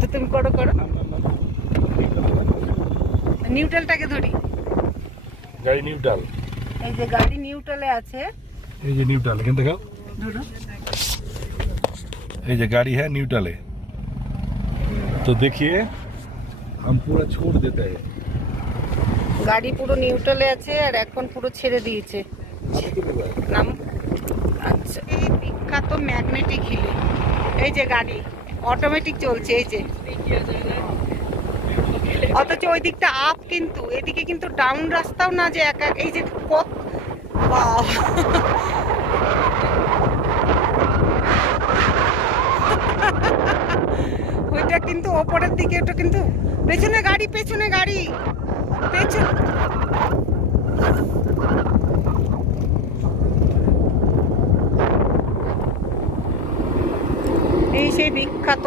তো তুমি করো করো। নিউট্রালটাকে ধরি। গাড়ি নিউট্রাল। এই যে গাড়ি নিউট্রালে আছে। এই যে নিউট্রাল এখান থেকে ধরো। ये जो गाड़ी है न्यूट्रल है, तो देखिए हम पूरा छोड़ देते हैं। গাড়ি পুরো নিউট্রালে আছে আর এখন পুরো ছেড়ে দিয়েছে। নাম আচ্ছা, এই বিখ্যাত ম্যাগনেটিক হিলে। এই যে গাড়ি অটোমেটিক চলছে, এই যে, অথচ ওই দিকটা আপ, কিন্তু এদিকে কিন্তু ডাউন রাস্তাও না যে একা। এই যে কত বাহ! ওইটা কিন্তু ওপরের দিকে, ওটা কিন্তু পেছনে গাড়ি, পেছনে গাড়ি, পেছনে। এই সেই বিখ্যাত